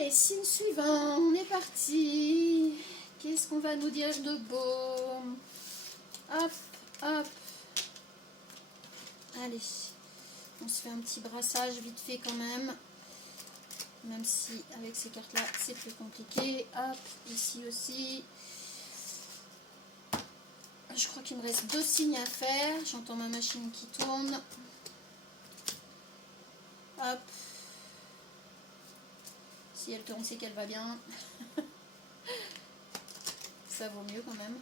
Allez, signe suivant, on est parti. Qu'est-ce qu'on va nous dire de beau? Hop, hop. Allez, on se fait un petit brassage vite fait quand même. Même si avec ces cartes-là, c'est plus compliqué. Hop, ici aussi. Je crois qu'il me reste 2 signes à faire. J'entends ma machine qui tourne. Hop. Si elle tourne, c'est qu'elle va bien. Ça vaut mieux quand même.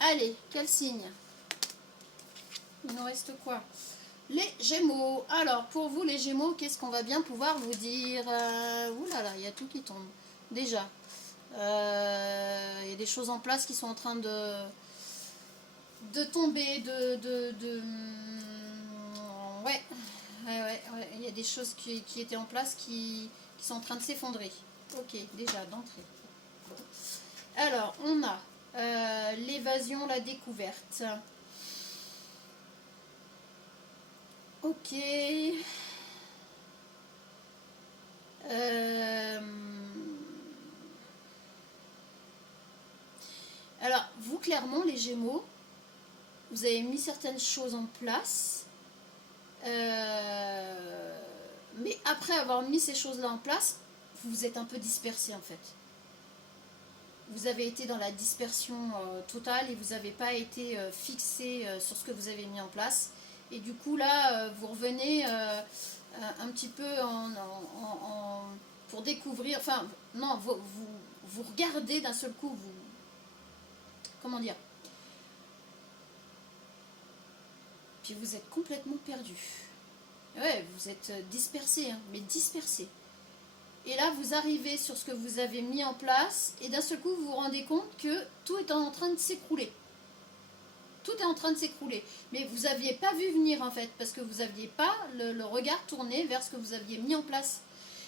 Allez, quel signe? Il nous reste quoi? Les Gémeaux. Alors, pour vous, les Gémeaux, qu'est-ce qu'on va bien pouvoir vous dire? Ouh là là, il y a tout qui tombe. Déjà, il y a des choses en place qui sont en train de tomber, ouais, il y a des choses qui étaient en place qui sont en train de s'effondrer. Ok, déjà, d'entrée. Alors, on a l'évasion, la découverte. Ok. Alors, vous, clairement, les Gémeaux, vous avez mis certaines choses en place. Mais après avoir mis ces choses-là en place, vous vous êtes un peu dispersé, en fait. Vous avez été dans la dispersion totale et vous n'avez pas été fixé sur ce que vous avez mis en place. Et du coup, là, vous revenez un petit peu pour découvrir... Enfin, non, vous regardez d'un seul coup, vous... Comment dire? Puis vous êtes complètement perdu. Ouais, vous êtes dispersé, hein, mais dispersé. Et là, vous arrivez sur ce que vous avez mis en place, et d'un seul coup, vous vous rendez compte que tout est en train de s'écrouler. Tout est en train de s'écrouler. Mais vous n'aviez pas vu venir, en fait, parce que vous n'aviez pas le regard tourné vers ce que vous aviez mis en place.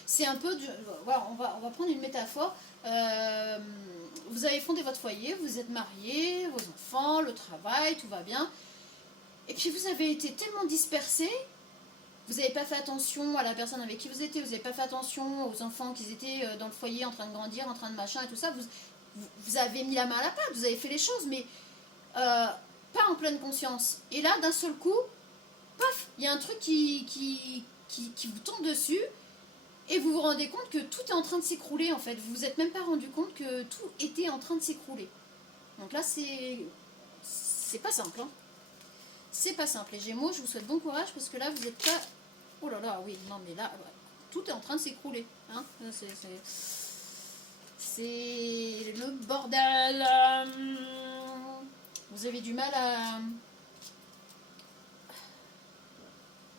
C'est un peu... Voilà, on va prendre une métaphore. Vous avez fondé votre foyer, vous êtes mariés, vos enfants, le travail, tout va bien. Et puis vous avez été tellement dispersés, vous n'avez pas fait attention à la personne avec qui vous étiez, vous n'avez pas fait attention aux enfants qui étaient dans le foyer en train de grandir, en train de machin et tout ça. Vous avez mis la main à la pâte, vous avez fait les choses, mais pas en pleine conscience. Et là, d'un seul coup, paf, il y a un truc qui vous tombe dessus et vous vous rendez compte que tout est en train de s'écrouler en fait. Vous vous êtes même pas rendu compte que tout était en train de s'écrouler. Donc là, c'est pas simple, hein. C'est pas simple. Les Gémeaux, je vous souhaite bon courage parce que là, vous n'êtes pas... Oh là là, oui, non mais là, tout est en train de s'écrouler. Hein. C'est le bordel. Vous avez du mal à...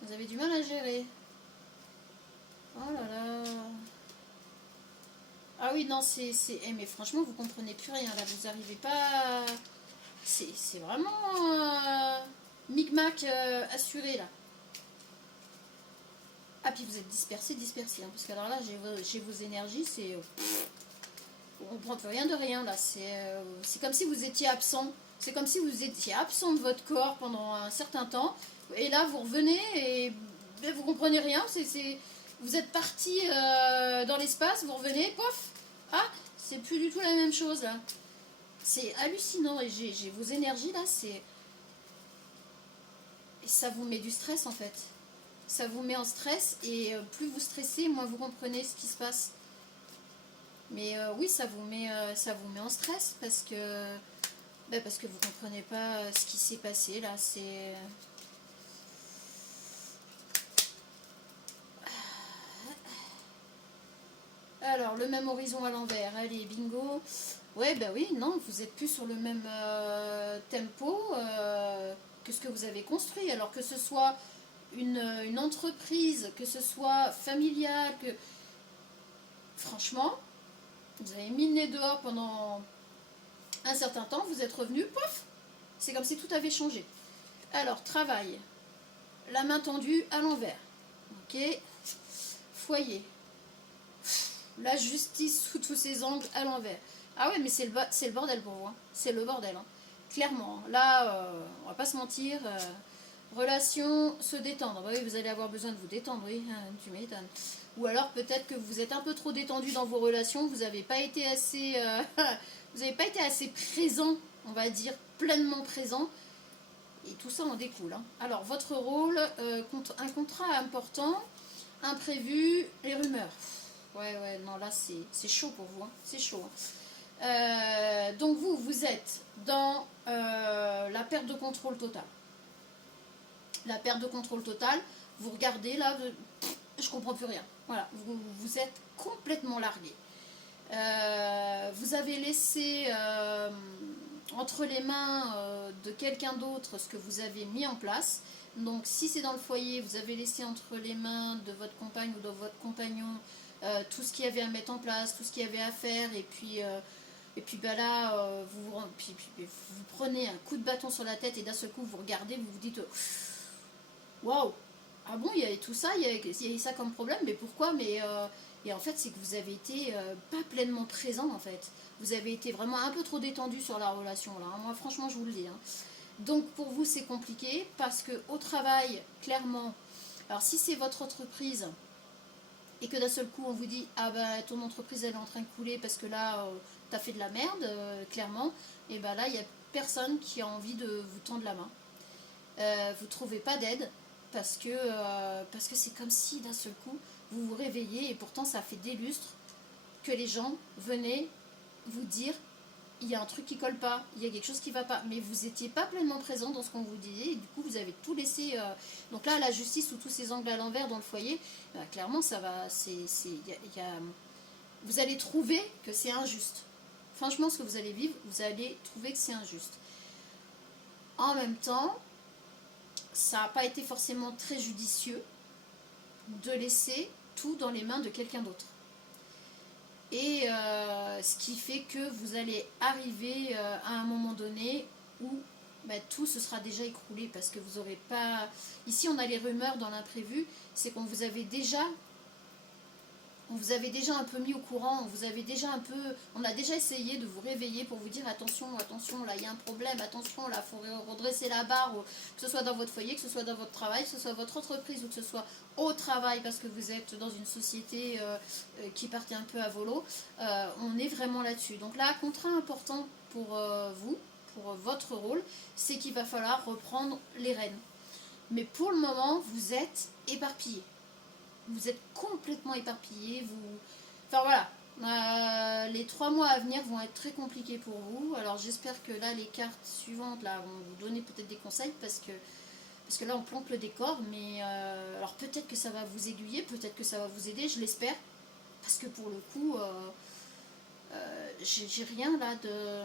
Vous avez du mal à gérer. Oh là là. Ah oui, non, mais franchement, vous comprenez plus rien. Là, vous n'arrivez pas... C'est vraiment... micmac assuré, là. Ah, puis vous êtes dispersé, hein, parce que alors là, j'ai vos énergies, c'est... on ne prend plus rien de rien, là. C'est comme si vous étiez absent. C'est comme si vous étiez absent de votre corps pendant un certain temps. Et là, vous revenez et vous comprenez rien. Vous êtes parti dans l'espace, vous revenez, pof. Ah, c'est plus du tout la même chose, là. C'est hallucinant. Et j'ai vos énergies, là, c'est... Et ça vous met du stress, en fait. Ça vous met en stress et plus vous stressez, moins vous comprenez ce qui se passe. Mais oui, ça vous met en stress parce que vous comprenez pas ce qui s'est passé là. C'est alors le même horizon à l'envers. Allez, bingo. Ouais, bah oui, non, vous êtes plus sur le même tempo que ce que vous avez construit. Alors que ce soit une entreprise, que ce soit familiale, que franchement, vous avez mis le nez dehors pendant un certain temps, vous êtes revenu, pof, c'est comme si tout avait changé. Alors, travail, la main tendue à l'envers, ok, foyer, la justice sous tous ses angles à l'envers. Ah ouais, mais c'est le bordel pour vous, hein. C'est le bordel, hein. Clairement. Là, on va pas se mentir, Relation se détendre. Bah oui, vous allez avoir besoin de vous détendre, oui, hein, tu m'étonnes. Ou alors peut-être que vous êtes un peu trop détendu dans vos relations, vous n'avez pas été assez, vous n'avez pas été assez présent, on va dire, pleinement présent. Et tout ça en découle, hein. Alors, votre rôle, un contrat important, imprévu, les rumeurs. Ouais, ouais, non, là, c'est chaud pour vous, hein. C'est chaud, hein. Donc, vous êtes dans la perte de contrôle totale. La perte de contrôle totale, vous regardez, là, je comprends plus rien. Voilà, vous êtes complètement largué. Vous avez laissé entre les mains de quelqu'un d'autre ce que vous avez mis en place. Donc si c'est dans le foyer, vous avez laissé entre les mains de votre compagne ou de votre compagnon tout ce qu'il y avait à mettre en place, tout ce qu'il y avait à faire, et puis bah là, vous prenez un coup de bâton sur la tête et d'un seul coup vous regardez, vous vous dites waouh, ah bon, il y avait tout ça, il y avait ça comme problème, mais pourquoi? Et en fait, c'est que vous avez été pas pleinement présent, en fait. Vous avez été vraiment un peu trop détendu sur la relation, là, hein. Moi, franchement, je vous le dis, hein. Donc, pour vous, c'est compliqué, parce que au travail, clairement, alors si c'est votre entreprise, et que d'un seul coup, on vous dit, ah bah, ton entreprise, elle est en train de couler, parce que là, t'as fait de la merde, clairement, et bah là, il n'y a personne qui a envie de vous tendre la main. Vous ne trouvez pas d'aide parce que c'est comme si d'un seul coup vous vous réveillez et pourtant ça fait des lustres que les gens venaient vous dire il y a un truc qui colle pas, il y a quelque chose qui va pas, mais vous n'étiez pas pleinement présent dans ce qu'on vous disait et du coup vous avez tout laissé. Donc là la justice sous tous ces angles à l'envers dans le foyer, clairement ça va, vous allez trouver que c'est injuste. Franchement, ce que vous allez vivre, vous allez trouver que c'est injuste. En même temps, ça n'a pas été forcément très judicieux de laisser tout dans les mains de quelqu'un d'autre. Et ce qui fait que vous allez arriver à un moment donné où tout se sera déjà écroulé parce que vous n'aurez pas... Ici, on a les rumeurs dans l'imprévu, c'est qu'on vous avait déjà... On vous avait déjà un peu mis au courant, on a déjà essayé de vous réveiller pour vous dire attention, attention, là il y a un problème, attention, là il faut redresser la barre, que ce soit dans votre foyer, que ce soit dans votre travail, que ce soit votre entreprise ou que ce soit au travail parce que vous êtes dans une société qui partait un peu à volo. On est vraiment là-dessus. Donc là, contrat important pour vous, pour votre rôle, c'est qu'il va falloir reprendre les rênes. Mais pour le moment, vous êtes éparpillés. Vous êtes complètement éparpillés. Enfin voilà, les 3 mois à venir vont être très compliqués pour vous. Alors j'espère que là, les cartes suivantes là, vont vous donner peut-être des conseils parce que là, on plante le décor. Mais alors peut-être que ça va vous aiguiller, peut-être que ça va vous aider, je l'espère. Parce que pour le coup, j'ai rien là de...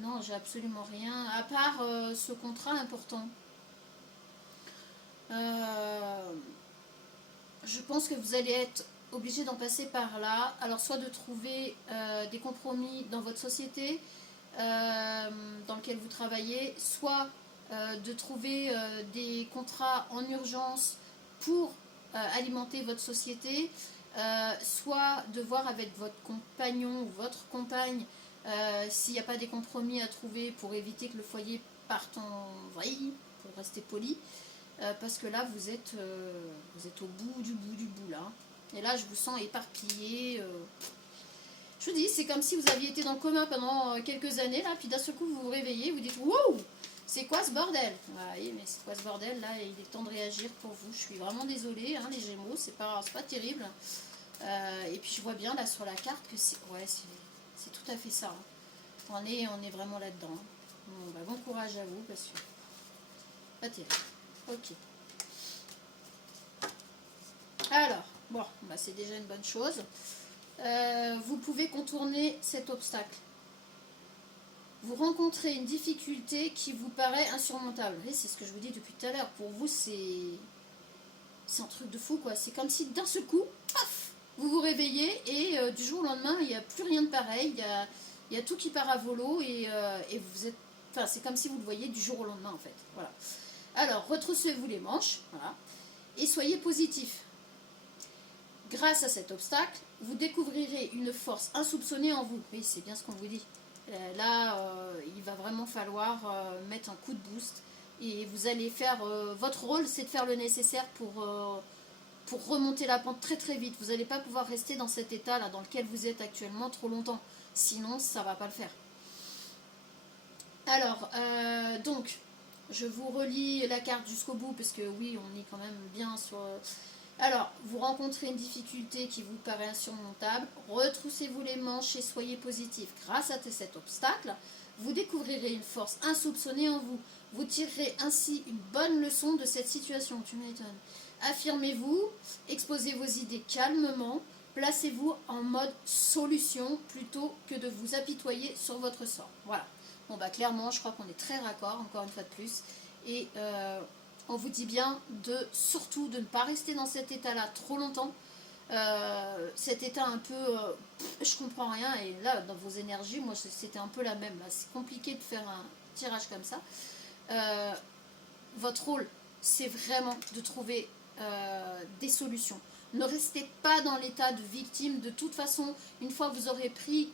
Non, j'ai absolument rien, à part ce contrat important. Je pense que vous allez être obligé d'en passer par là. Alors soit de trouver des compromis dans votre société dans lequel vous travaillez, soit de trouver des contrats en urgence pour alimenter votre société, soit de voir avec votre compagnon ou votre compagne s'il n'y a pas des compromis à trouver pour éviter que le foyer parte en vrille, pour rester poli. Parce que là vous êtes au bout du bout là. Et là je vous sens éparpillé. Je vous dis, c'est comme si vous aviez été dans le coma pendant quelques années là, puis d'un seul coup vous vous réveillez, vous dites wow, c'est quoi ce bordel? Oui, mais c'est quoi ce bordel là? Il est temps de réagir pour vous. Je suis vraiment désolée, hein, les Gémeaux, c'est pas terrible. Et puis je vois bien là sur la carte que c'est tout à fait ça. Hein. On est vraiment là-dedans. Hein. Bon courage à vous parce que pas terrible. Ok. Alors, bon, c'est déjà une bonne chose. Vous pouvez contourner cet obstacle. Vous rencontrez une difficulté qui vous paraît insurmontable. Et c'est ce que je vous dis depuis tout à l'heure. Pour vous, c'est un truc de fou, quoi. C'est comme si d'un seul coup, paf, vous vous réveillez et du jour au lendemain, il n'y a plus rien de pareil. Il y a tout qui part à volo et vous êtes... Enfin, c'est comme si vous le voyez du jour au lendemain, en fait. Voilà. Alors, retroussez-vous les manches, voilà, et soyez positif. Grâce à cet obstacle, vous découvrirez une force insoupçonnée en vous. Oui, c'est bien ce qu'on vous dit. Là, il va vraiment falloir mettre un coup de boost Et vous allez faire... votre rôle, c'est de faire le nécessaire pour remonter la pente très très vite. Vous n'allez pas pouvoir rester dans cet état-là, dans lequel vous êtes actuellement, trop longtemps. Sinon, ça va pas le faire. Alors, donc, je vous relis la carte jusqu'au bout, parce que oui, on est quand même bien sur... Alors, vous rencontrez une difficulté qui vous paraît insurmontable. Retroussez-vous les manches et soyez positif. Grâce à cet obstacle, vous découvrirez une force insoupçonnée en vous. Vous tirerez ainsi une bonne leçon de cette situation. Tu m'étonnes. Affirmez-vous, exposez vos idées calmement, placez-vous en mode solution plutôt que de vous apitoyer sur votre sort. Voilà. Bon bah clairement, je crois qu'on est très raccord, encore une fois de plus. Et on vous dit bien surtout de ne pas rester dans cet état-là trop longtemps. Cet état un peu je comprends rien, et là dans vos énergies, moi c'était un peu la même. C'est compliqué de faire un tirage comme ça. Votre rôle, c'est vraiment de trouver des solutions. Ne restez pas dans l'état de victime. De toute façon, une fois que vous aurez pris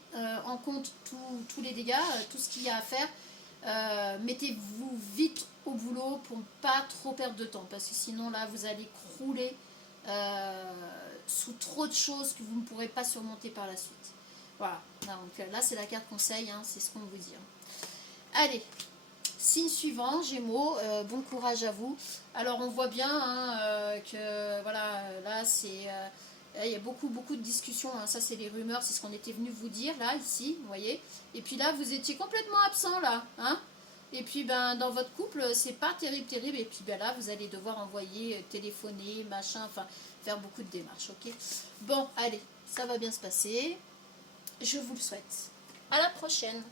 en compte tous les dégâts, tout ce qu'il y a à faire, mettez-vous vite au boulot pour ne pas trop perdre de temps, parce que sinon là vous allez crouler sous trop de choses que vous ne pourrez pas surmonter par la suite. Voilà, donc là c'est la carte conseil, hein, c'est ce qu'on vous dit. Allez, signe suivant, Gémeaux, bon courage à vous. Alors on voit bien que voilà, là c'est... il y a beaucoup de discussions, hein. Ça c'est les rumeurs, c'est ce qu'on était venu vous dire là, ici, vous voyez. Et puis là vous étiez complètement absent là, hein. Et puis ben dans votre couple c'est pas terrible, et puis ben là vous allez devoir envoyer, téléphoner, machin, enfin faire beaucoup de démarches, ok. Bon allez, ça va bien se passer, je vous le souhaite. À la prochaine.